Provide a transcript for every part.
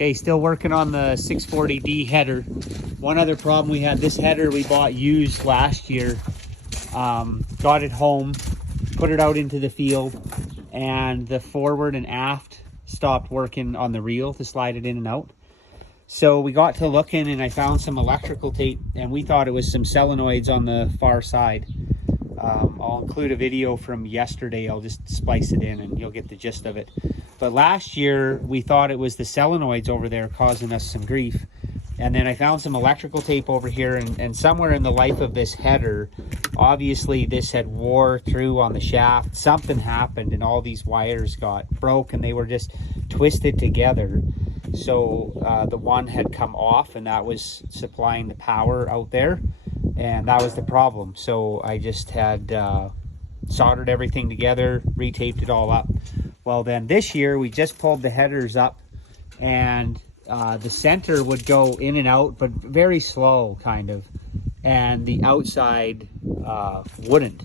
Okay, still working on the 640D header. One other problem we had, this header we bought used last year. Got it home, put it out into the field, and the forward and aft stopped working on the reel to slide it in and out. So we got to looking and I found some electrical tape, and we thought it was some solenoids on the far side. I'll include a video from yesterday. I'll just splice it in and you'll get the gist of it. But last year we thought it was the solenoids over there causing us some grief. And then I found some electrical tape over here, and somewhere in the life of this header, obviously this had wore through on the shaft. Something happened and all these wires got broke and they were just twisted together. So the one had come off, and that was supplying the power out there, and that was the problem. So I just had soldered everything together, retaped it all up. Well, then this year we just pulled the headers up, and the center would go in and out, but very slow kind of, and the outside wouldn't.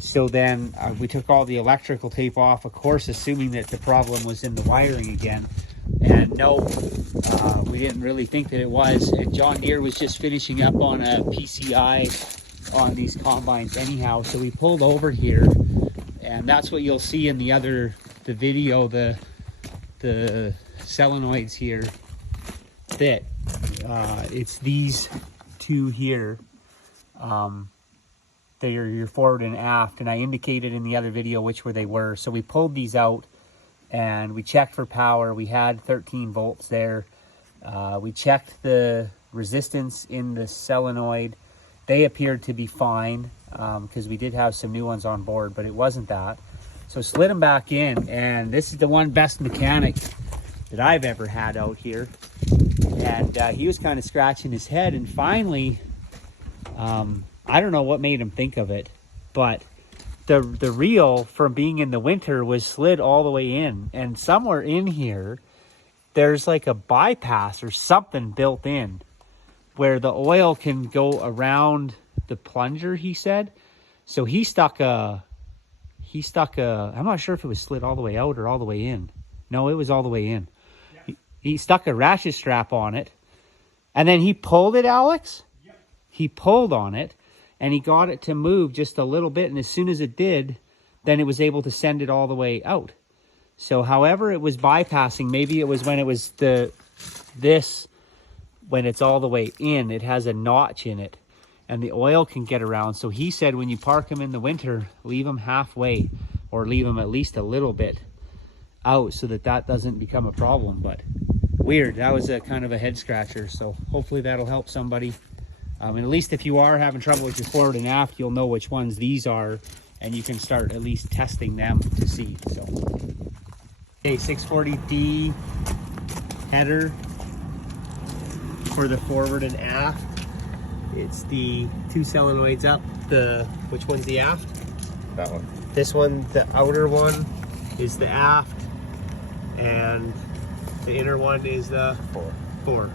So then we took all the electrical tape off, of course, assuming that the problem was in the wiring again. And no, we didn't really think that it was. And John Deere was just finishing up on a PCI on these combines anyhow. So we pulled over here, and that's what you'll see in the video, the solenoids here fit. It's these two here. They are your forward and aft, and I indicated in the other video which they were. So we pulled these out and we checked for power. We had 13 volts there. We checked the resistance in the solenoid. They appeared to be fine because we did have some new ones on board, but it wasn't that. So slid them back in, and this is the one best mechanic that I've ever had out here. And he was kind of scratching his head, and finally, I don't know what made him think of it, but the reel from being in the winter was slid all the way in, and somewhere in here there's like a bypass or something built in where the oil can go around the plunger, he said. So he stuck a I'm not sure if it was slid all the way out or all the way in. No, it was all the way in. Yeah. He stuck a ratchet strap on it, and then he pulled it, Alex. Yeah. He pulled on it, and he got it to move just a little bit, and as soon as it did, then it was able to send it all the way out. So however it was bypassing, maybe it was when it was when it's all the way in, it has a notch in it, and the oil can get around. So he said when you park them in the winter, leave them halfway, or leave them at least a little bit out so that doesn't become a problem. But weird, that was a kind of a head scratcher. So hopefully that'll help somebody. And at least if you are having trouble with your forward and aft, you'll know which ones these are, and you can start at least testing them to see. So, okay, 640D header for the forward and aft. It's the two solenoids up. Which one's the aft? That one. This one, the outer one, is the aft, and the inner one is the Fore. fore.